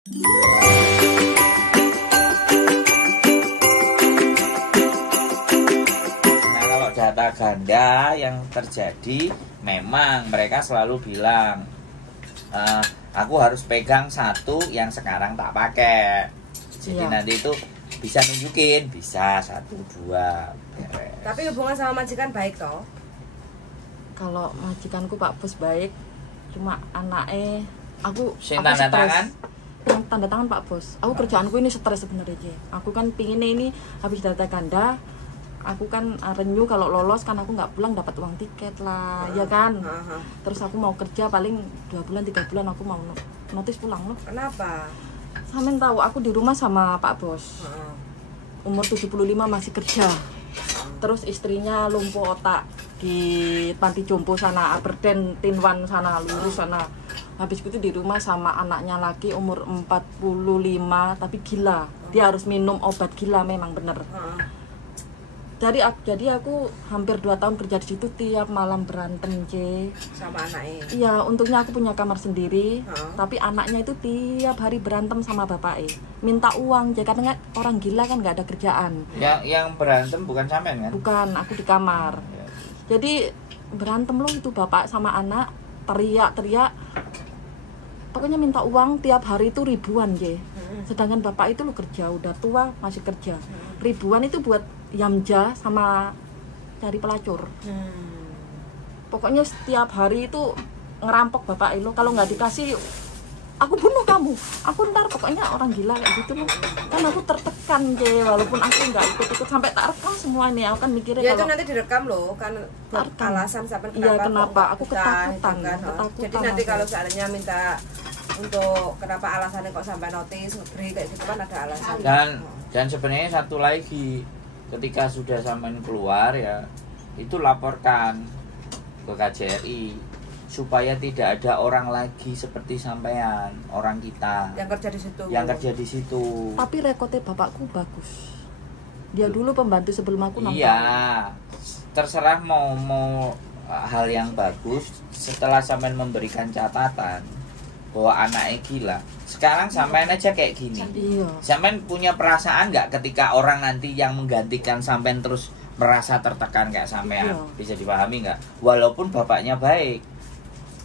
Nah, kalau data ganda yang terjadi, memang mereka selalu bilang, aku harus pegang satu yang sekarang tak pakai. Jadi nanti itu bisa nunjukin, bisa 1, 2 beres. Tapi hubungan sama majikan baik toh? Kalau majikanku Pak Bos baik, cuma anaknya aku tanda tangan? Yang tanda tangan Pak Bos. Aku kerjaanku ini stres sebenarnya. Aku kan pinginnya ini habis data ganda, aku kan renew kalau lolos kan aku nggak pulang dapat uang tiket lah, ya kan. Terus aku mau kerja paling 2 bulan 3 bulan aku mau notis pulang loh. Kenapa? Samin tahu aku di rumah sama Pak Bos. Umur 75 masih kerja. Terus istrinya lumpuh otak di panti jompo sana, Aberdeen, Tinwan sana, lurus sana. Habis itu di rumah sama anaknya lagi umur 45 tapi gila. Dia harus minum obat gila memang bener. Jadi aku hampir 2 tahun kerja di situ, tiap malam berantem sama anaknya. Iya, untungnya aku punya kamar sendiri, tapi anaknya itu tiap hari berantem sama bapaknya, minta uang, karena orang gila kan nggak ada kerjaan. Yang berantem bukan sampean kan? Bukan, aku di kamar. Jadi berantem loh itu bapak sama anak, teriak-teriak. Pokoknya minta uang tiap hari itu ribuan Sedangkan bapak itu lo kerja, udah tua masih kerja. Ribuan itu buat yamja sama cari pelacur. Pokoknya setiap hari itu ngerampok bapak itu. Kalau nggak dikasih, aku bunuh kamu. Aku ntar pokoknya orang gila kayak gitu loh. Kan aku tertekan walaupun aku nggak ikut-ikut sampai tak rekam semua ini. Aku kan mikirnya ya kalau itu nanti direkam loh kan alasan sampai kenapa. Iya kenapa? Aku ketakutan. Jadi nanti kalau seandainya minta untuk kenapa alasannya kok sampai notis ngebreak kayak gitu kan ada alasan. Dan sebenarnya satu lagi, ketika sudah sampean keluar ya, itu laporkan ke KJRI supaya tidak ada orang lagi seperti sampean, orang kita yang kerja di situ. Tapi rekodnya bapakku bagus. Dia dulu pembantu sebelum aku nonton. Iya, terserah mau hal yang bagus setelah sampean memberikan catatan bahwa anaknya gila. Sekarang sampean aja kayak gini. Iya. Sampean punya perasaan nggak ketika orang nanti yang menggantikan sampean terus merasa tertekan kayak sampean? Iya. Bisa dipahami nggak? Walaupun bapaknya baik,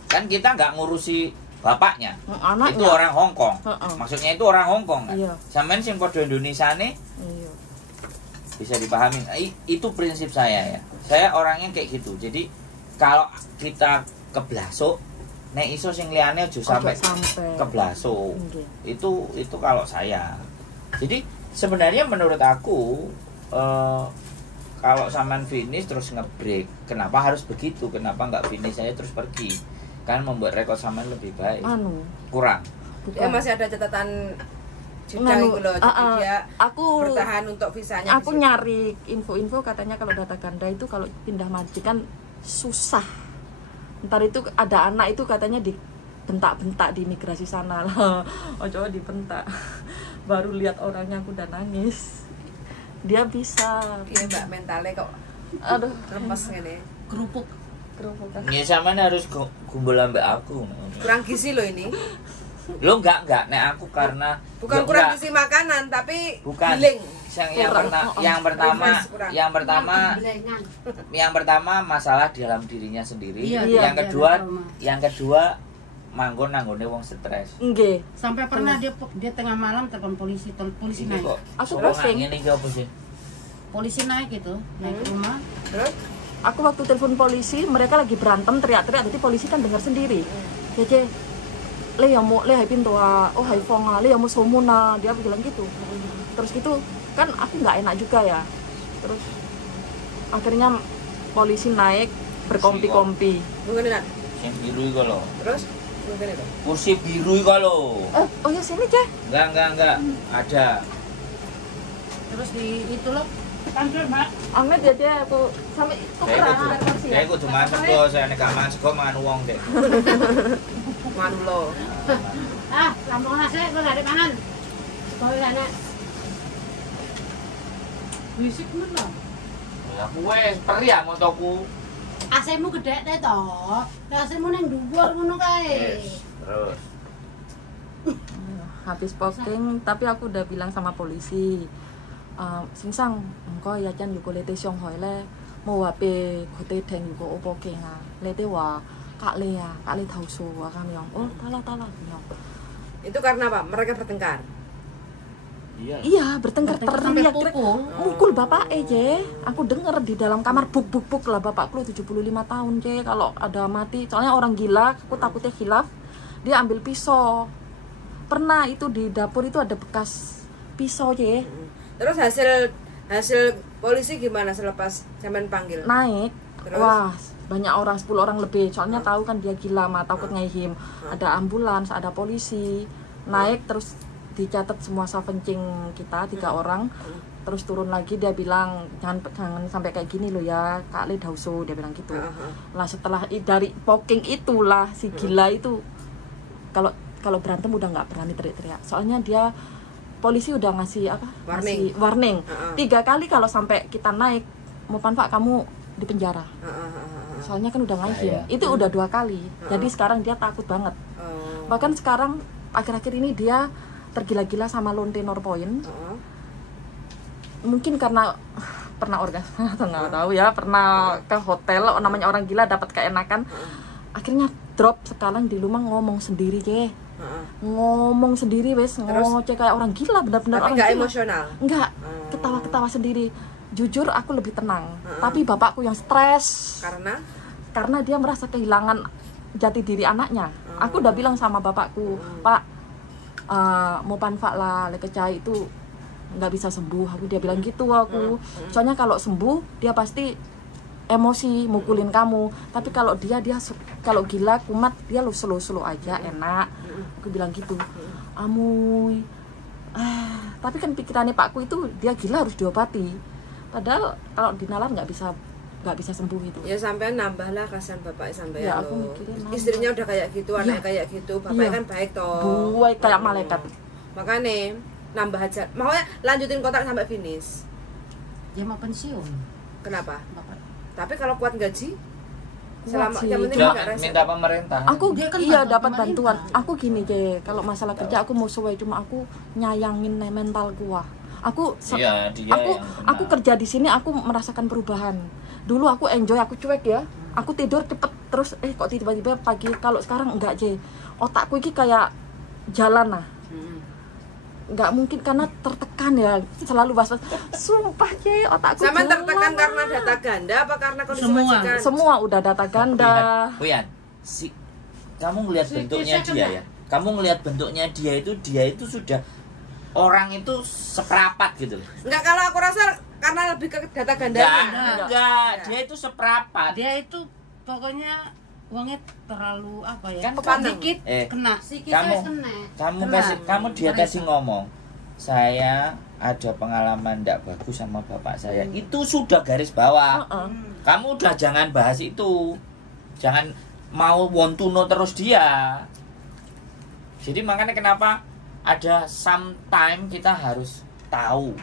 kan kita nggak ngurusi bapaknya. Anaknya. Itu orang Hongkong. Maksudnya itu orang Hongkong kan? Iya. Sampean sing podo Indonesia nih. Iya. Bisa dipahami. Itu prinsip saya ya. Saya orangnya kayak gitu. Jadi kalau kita keblasuk, nek iso sing liyane aja sampai keblasuk. Itu kalau saya. Jadi sebenarnya menurut aku kalau sampean finish terus ngebreak, kenapa harus begitu? Kenapa nggak finish saya terus pergi? Kan membuat rekor sampean lebih baik. Kurang. Ya masih ada catatan jeda gitu loh. Jadi dia bertahan untuk visanya. Aku nyari info-info katanya kalau data ganda itu kalau pindah majikan susah. Ntar itu ada anak itu katanya dibentak-bentak di imigrasi sana lah. Coba dibentak. Baru lihat orangnya aku udah nangis. Dia bisa. Iya mbak, mentalnya kok lemes gini. Kerupuk. Ya sampean harus gumbul ambek aku. Kurang gizi loh ini. Lo enggak nek aku karena bukan kurang gizi makanan tapi bukan giling. Yang pertama masalah di dalam dirinya sendiri. Yang kedua manggon-nanggone wong stres. Nggih. Sampai pernah dia tengah malam telepon polisi naik. Aku posting. Ngene iki opo sih? Polisi naik gitu, naik ke rumah. Terus aku waktu telepon polisi, mereka lagi berantem teriak-teriak, jadi polisi kan dengar sendiri. Ya le ya mau le hai pintu oh hai fonga le ya mau somuna, dia bilang gitu. Terus gitu kan aku nggak enak juga ya. Terus akhirnya polisi naik berkompi-kompi. Mungkin Yang biru iku lho. Terus mungkin itu. Kursi biru iku lho. Oh ya sini Ceh. Enggak. Ada. Terus di itu loh. Kantor, Mbak. Amet ya aku sampai tukeran kursi. Saya kudu masuk kok, saya nek gak masuk mangan wong deh. Manu lo. Lampung nasi kok gak ada mangan. Sekolah sana. Bisik men lah. Ya kuwe periak motoku. AC-mu gede teh toh. AC-mu ning dhuwur ngono kae. Terus. habis poking tapi aku udah bilang sama polisi singsang engko ya chan yuko lete siong hoi le mo wa pe khote theng yuko poking ha lete wa kak le thau so wa kami yang oh tala Itu karena apa? Mereka bertengkar. Iya bertengkar teriak mukul bapak je. Aku denger di dalam kamar buk lah bapakku 75 tahun je. Kalau ada mati, soalnya orang gila, aku takutnya khilaf. Dia ambil pisau. Pernah itu di dapur itu ada bekas pisau je. Terus hasil polisi gimana selepas sampean panggil? Naik. Terus? Wah, banyak orang 10 orang lebih. Soalnya tahu kan dia gila mah takut ngehim. Ada ambulans, ada polisi. Naik terus dicatat semua savencing kita 3 orang. Terus turun lagi dia bilang jangan sampai kayak gini loh ya Kak Le Dauso, dia bilang gitu. Lah setelah dari poking itulah si gila itu kalau berantem udah nggak berani teriak-teriak. Soalnya dia polisi udah ngasih apa? Warning. 3 kali kalau sampai kita naik mau Pak kamu di penjara. Soalnya kan udah ngahim. Itu udah 2 kali. Jadi sekarang dia takut banget. Bahkan sekarang akhir-akhir ini dia tergila-gila sama lonte Norpoint. Mungkin karena pernah orgasme atau nggak tahu ya, pernah ke hotel namanya orang gila dapat keenakan. Akhirnya drop sekarang di rumah ngomong sendiri ngomong sendiri wes ngoceh kayak orang gila, benar-benar orang nggak gila. Emosional? Nggak, ketawa-ketawa sendiri. Jujur aku lebih tenang, tapi bapakku yang stres karena dia merasa kehilangan jati diri anaknya. Aku udah bilang sama bapakku, Pak mau panfak lah lekecai itu nggak bisa sembuh, aku dia bilang gitu aku. Soalnya kalau sembuh dia pasti emosi mukulin kamu, tapi kalau dia kalau gila kumat dia lu slow aja enak. Aku bilang gitu. Amuy tapi kan pikirannya pakku itu dia gila harus diobati, padahal kalau dinalar nggak bisa sembuh itu. Ya sampean nambah lah kasihan bapak sampean. Ya aku mikirin istrinya udah kayak gitu, anaknya kayak gitu, bapaknya kan baik toh. Buai kayak malaikat. Makanya nambah aja. Makanya lanjutin kontrak sampai finish. Dia mau pensiun. Kenapa? Bapak. Tapi kalau kuat gaji selama Sih. yang penting Udah enggak rese. minta pemerintah. Aku Dia kan iya bantu dapat pemerintah. bantuan. Aku gini je, kalau masalah kerja aku mau sesuai, cuma aku nyayangin mental gua. Aku Iya, dia aku yang kena. aku kerja di sini aku merasakan perubahan. Dulu aku enjoy, aku cuek ya. Aku tidur cepet terus kok tiba-tiba pagi. Kalau sekarang enggak je. Otakku ini kayak jalan lah. Nggak mungkin karena tertekan ya, selalu was-was. Sumpah je, otakku Sama jalan. tertekan karena data ganda apa karena kondisi Semua. majikan? Semua udah data ganda. Wian, kamu ngelihat bentuknya dia ya. Kamu ngelihat bentuknya dia itu sudah orang itu seperapat gitu. Enggak, kalau aku rasa karena lebih ke data gandanya. Enggak, dia itu seperapat. Dia itu pokoknya uangnya terlalu apa ya? Kan dikit kena. Dia kasih ngomong, saya ada pengalaman tidak bagus sama bapak saya. Itu sudah garis bawah. Kamu udah jangan bahas itu. Jangan mau want to know terus dia. Jadi makanya kenapa ada sometime kita harus tahu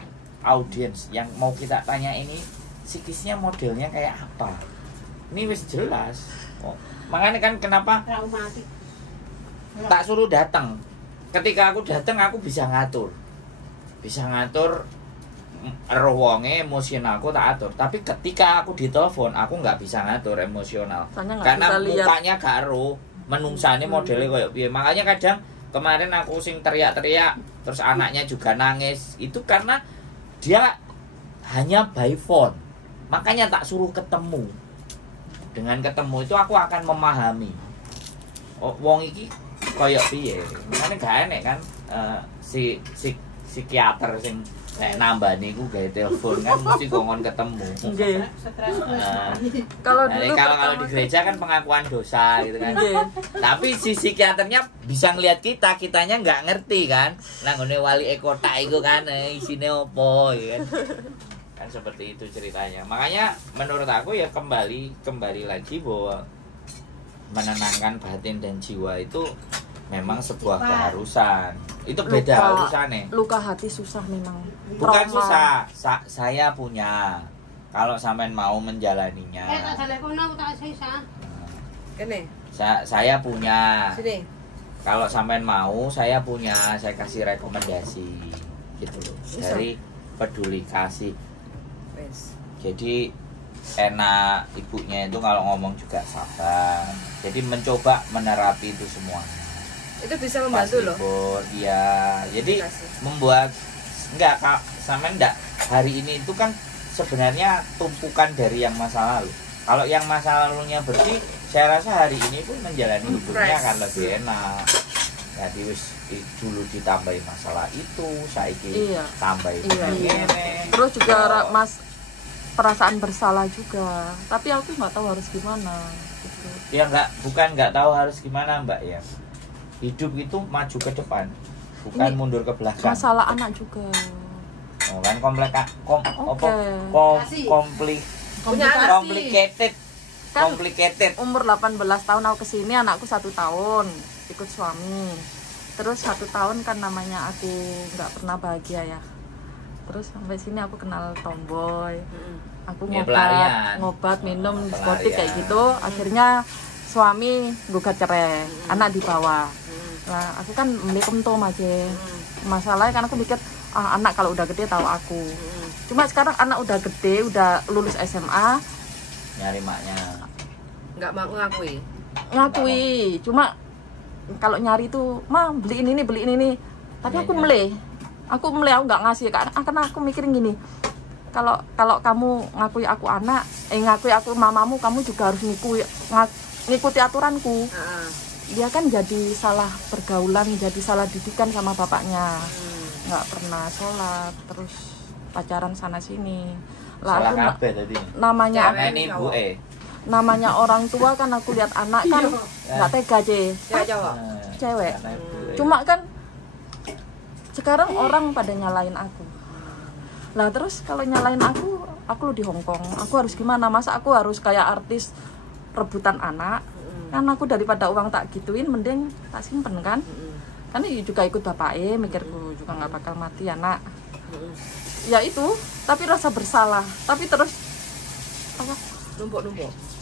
audiens yang mau kita tanya ini psikisnya modelnya kayak apa. Ini wis jelas. Makanya kan kenapa Traumatik. tak suruh datang. Ketika aku datang aku bisa ngatur roh wonge, emosional aku tak atur. Tapi ketika aku ditelepon aku nggak bisa ngatur emosional. Karena mukanya gak ero, menungsane modelnya kayak piye. Makanya kadang kemarin aku sing teriak-teriak terus anaknya juga nangis. Itu karena dia hanya by phone. Makanya tak suruh ketemu. Dengan ketemu itu aku akan memahami. Wong iki koyo piye. Makanya gak enek kan si psikiater sing nek nambah niku gawe telepon kan mesti gongon ketemu. Nggih. Kalau di gereja kan pengakuan dosa gitu kan. Tapi si psikiaternya bisa ngelihat kitanya nggak ngerti kan. Nang ngene wali kota iku kan isine opo ya kan. Kan seperti itu ceritanya. Makanya menurut aku ya kembali lagi bahwa menenangkan batin dan jiwa itu memang sebuah keharusan. Itu beda urusannya. Luka hati susah memang. Bukan susah. Saya punya. Kalau sampean mau menjalaninya. Kene. Saya punya. Sini. kalau sampean mau, saya kasih rekomendasi gitu loh. Dari Peduli Kasih. Jadi enak, ibunya itu kalau ngomong juga sabar. Jadi mencoba menerapi itu semua. Itu bisa membantu loh. Iya. Jadi membuat enggak Kak, sampean enggak hari ini itu kan sebenarnya tumpukan dari yang masa lalu. Kalau yang masa lalunya bersih, saya rasa hari ini pun menjalani hidupnya akan lebih enak. Jadi dulu ditambahin masalah itu, saiki tambahin ini. Terus juga Mas perasaan bersalah juga. Tapi aku nggak tahu harus gimana. Gitu. Ya bukan nggak tahu harus gimana Mbak ya. Hidup itu maju ke depan, bukan ini mundur ke belakang. Masalah anak juga. Oh, kan complicated. Umur 18 tahun aku kesini, anakku 1 tahun ikut suami. Terus 1 tahun kan namanya aku nggak pernah bahagia ya. Terus sampai sini aku kenal tomboy. Aku ngobat minum diskotik kayak gitu. Akhirnya suami gugat cerai, anak dibawa. Nah, aku kan melikum aja. Masalahnya kan aku mikir anak kalau udah gede tahu aku. Cuma sekarang anak udah gede, udah lulus SMA, nyari maknya. Nggak mau ngakui. Cuma kalau nyari tuh, "Ma, beliin ini." Tapi aku meleh. Aku nggak ngasih karena aku mikirin gini. Kalau kamu ngakui aku anak, ngakui aku mamamu, kamu juga harus ngikuti aturanku. Dia kan jadi salah pergaulan, jadi salah didikan sama bapaknya. Nggak pernah sholat, terus pacaran sana sini. Salah kabeh tadi. Namanya orang tua kan, aku lihat anak kan nggak tega cewek. Cuma kan sekarang orang pada nyalain aku. Lah terus kalau nyalain aku di Hongkong. Aku harus gimana? Masa aku harus kayak artis rebutan anak? Kan aku daripada uang tak gituin, mending tak simpen kan? Karena juga ikut bapaknya, mikirku juga nggak bakal mati anak. Ya itu, tapi rasa bersalah. Tapi terus apa? Numpuk.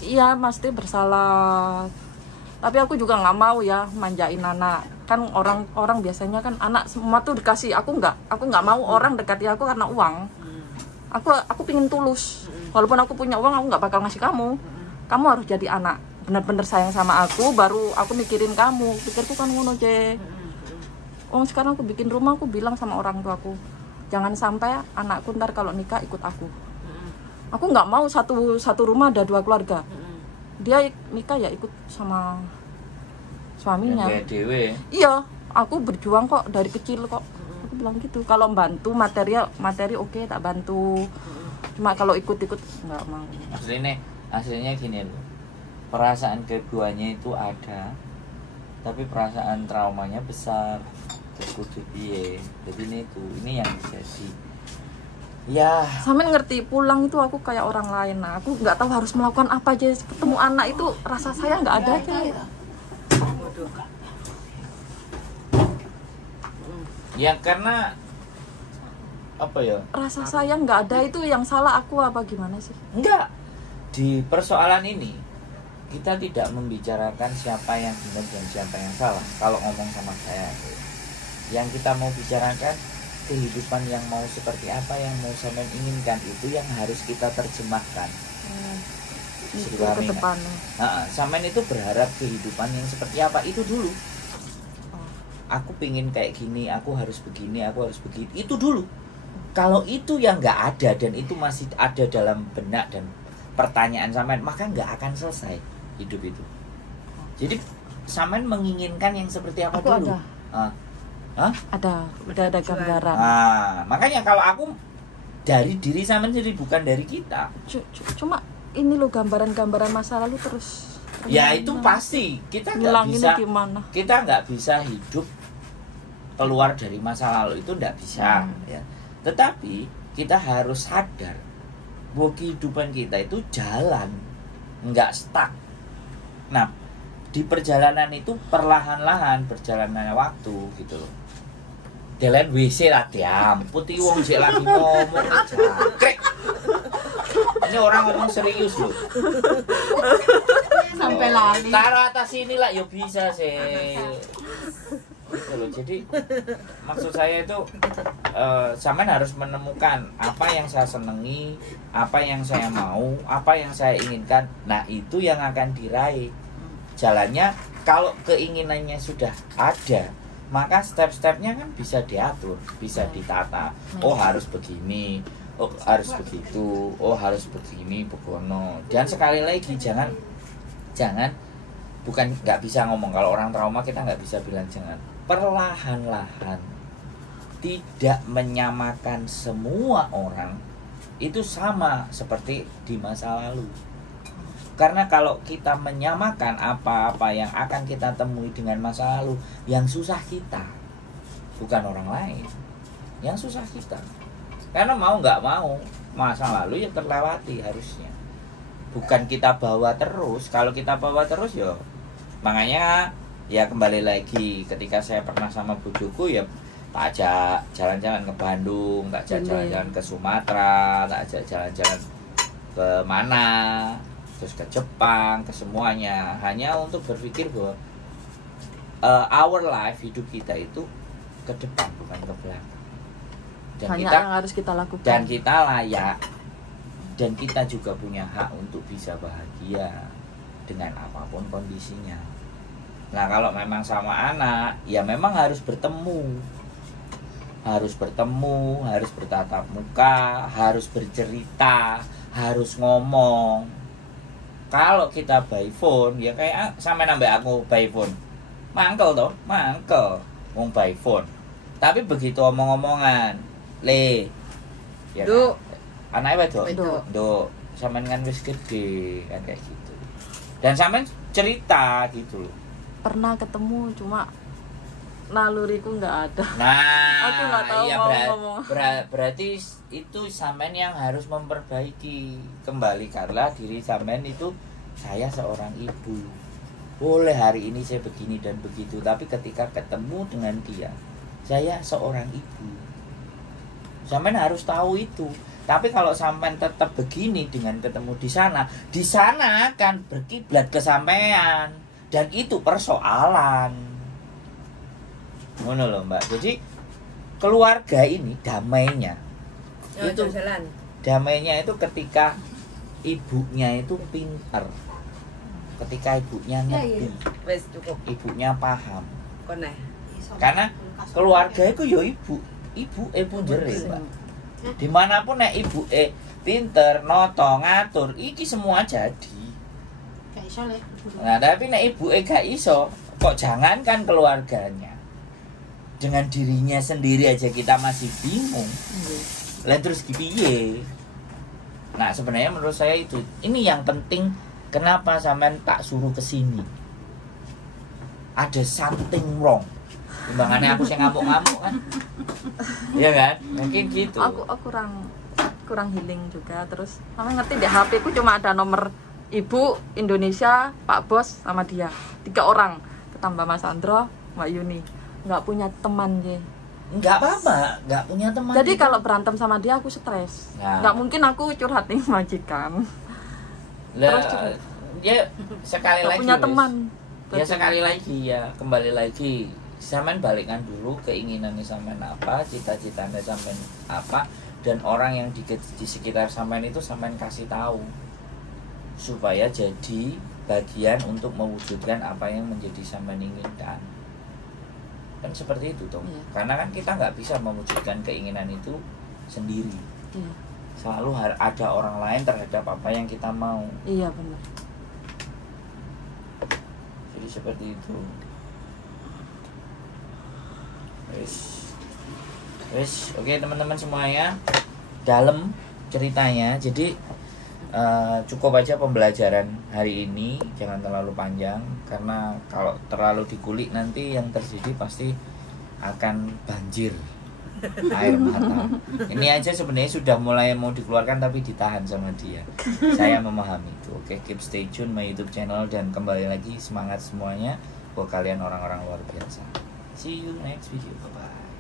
Iya, mesti bersalah. Tapi aku juga nggak mau ya manjain anak. Kan orang biasanya kan anak semua tuh dikasih. Aku nggak mau orang dekati aku karena uang. Aku pingin tulus. Walaupun aku punya uang, aku nggak bakal ngasih kamu. Kamu harus jadi anak, bener-bener sayang sama aku, baru aku mikirin kamu. Pikirku kan ngono je. Sekarang aku bikin rumah, aku bilang sama orang tuaku, jangan sampai anakku ntar kalau nikah ikut aku. Aku nggak mau satu rumah ada 2 keluarga. Dia nikah ya ikut sama suaminya. Iya, aku berjuang kok dari kecil kok. Aku bilang gitu. Kalau bantu materi oke, tak bantu. Cuma kalau ikut-ikut nggak mau. Aslinya gini loh. Perasaan keduanya itu ada, tapi perasaan traumanya besar. Jadi ini yang terjadi. Ya. Sampean ngerti, pulang itu aku kayak orang lain. Nah, aku nggak tahu harus melakukan apa aja. Ketemu anak itu rasa saya nggak ada aja. Ya karena apa ya? Rasa sayang nggak ada, itu yang salah aku apa gimana sih? Enggak. Di persoalan ini kita tidak membicarakan siapa yang benar dan siapa yang salah. Kalau ngomong sama saya, yang kita mau bicarakan kehidupan yang mau seperti apa, yang mau sampean inginkan, itu yang harus kita terjemahkan. Itu ke depannya. Sampean itu berharap kehidupan yang seperti apa, itu dulu. Aku pingin kayak gini, aku harus begini, aku harus begitu. Itu dulu. Kalau itu yang nggak ada dan itu masih ada dalam benak dan pertanyaan sampean, maka nggak akan selesai hidup itu. Jadi sampean menginginkan yang seperti apa aku dulu? Udah ada gambaran. Makanya kalau aku dari diri sampean sendiri, bukan dari kita. Cuma ini loh gambaran-gambaran masa lalu terus. Ya itu pasti kita nggak bisa hidup keluar dari masa lalu, itu nggak bisa. Ya. Tetapi kita harus sadar bahwa kehidupan kita itu jalan, nggak stuck. Nah, di perjalanan itu perlahan-lahan berjalannya waktu gitu loh. Jalan WC lah putih wong sik lagi ngomong jangkrik. Ini orang ngomong serius loh. Sampai lali. Taruh atas sini lah, ya bisa sih. Gitu loh. Jadi maksud saya itu sampean harus menemukan apa yang saya senangi, apa yang saya mau, apa yang saya inginkan. Nah, itu yang akan diraih. Jalannya kalau keinginannya sudah ada, maka step-stepnya kan bisa diatur, bisa ditata. Oh, harus begini, oh harus begitu, oh harus begini, begono. Dan sekali lagi jangan bukan nggak bisa ngomong, kalau orang trauma kita nggak bisa bilang jangan, perlahan-lahan, tidak menyamakan semua orang itu sama seperti di masa lalu. Karena kalau kita menyamakan apa-apa yang akan kita temui dengan masa lalu, yang susah kita, bukan orang lain. Yang susah kita. Karena mau nggak mau, masa lalu ya terlewati harusnya. Bukan kita bawa terus. Kalau kita bawa terus ya, makanya ya kembali lagi ketika saya pernah sama bojoku ya tak ajak jalan-jalan ke Bandung, tak ajak jalan-jalan ke Sumatera, tak ajak jalan-jalan ke mana, terus ke Jepang, ke semuanya, hanya untuk berpikir bahwa our life, hidup kita itu ke depan bukan ke belakang. Dan banyak kita, yang harus kita lakukan. Dan kita layak, dan kita juga punya hak untuk bisa bahagia dengan apapun kondisinya. Nah, kalau memang sama anak, ya memang harus bertemu. Harus bertemu, harus bertatap muka, harus bercerita, harus ngomong. Kalau kita by phone, ya kayak sampai nambah aku by phone, mangkel toh, mangkel, ngomong by phone. Tapi begitu omong-omongan, ya Duh. Kan? Anaknya Wedok. do, sampean kan wis gede kan kayak gitu. Dan sampean cerita gitu loh. Pernah ketemu cuma naluriku nggak ada. Nah, Aku nggak tahu iya, mau ngomong. berarti itu sampean yang harus memperbaiki. Kembalikanlah diri sampean itu, saya seorang ibu. Boleh hari ini saya begini dan begitu, tapi ketika ketemu dengan dia, saya seorang ibu. Sampean harus tahu itu. Tapi kalau sampean tetap begini dengan ketemu di sana akan berkiblat ke sampean, dan itu persoalan. Ngono loh Mbak. Jadi keluarga ini damainya itu jalan. Damainya itu ketika ibunya itu pintar, ketika ibunya ngerti, Wes cukup. ibunya paham. Koneh. Karena keluarga itu ya ibu jere Mbak. Dimanapun nek ibu pinter, noto, ngatur, iki semua jadi. Gak iso le. Nah, tapi nek ibu gak iso, kok jangankan keluarganya, dengan dirinya sendiri aja kita masih bingung. Lah terus piye? Nah, sebenarnya menurut saya itu ini yang penting. Kenapa sampean tak suruh ke sini? Ada something wrong. Timbangannya aku yang ngamuk-ngamuk kan. Iya kan? Mungkin gitu. Aku kurang healing juga. Terus kamu ngerti di HP ku cuma ada nomor ibu Indonesia, Pak Bos sama dia. 3 orang. Ketambah Mas Andro, Mbak Yuni. Nggak punya teman je. Enggak apa-apa, enggak punya teman. Jadi itu. kalau berantem sama dia aku stres. Nah. Nggak mungkin aku curhat nih majikan. Lah, Terus ya sekali nggak lagi punya wis. teman. Ya sekali lagi ya, kembali lagi. Sampean balikkan dulu keinginannya sampean apa, cita-citanya sampean apa, dan orang yang di sekitar sampean itu sampean kasih tahu supaya jadi bagian untuk mewujudkan apa yang menjadi sampean inginkan. Kan seperti itu toh. Iya. Karena kan kita nggak bisa mewujudkan keinginan itu sendiri. Iya. Selalu ada orang lain terhadap apa yang kita mau. Iya benar. Jadi seperti itu. Wis, oke teman-teman semuanya, dalam ceritanya. Jadi cukup aja pembelajaran hari ini, jangan terlalu panjang karena kalau terlalu dikulik nanti yang terjadi pasti akan banjir air mata. Ini aja sebenarnya sudah mulai mau dikeluarkan tapi ditahan sama dia. Saya memahami itu. Oke, keep stay tune my YouTube channel dan kembali lagi semangat semuanya buat kalian orang-orang luar biasa. See you next video. Bye bye.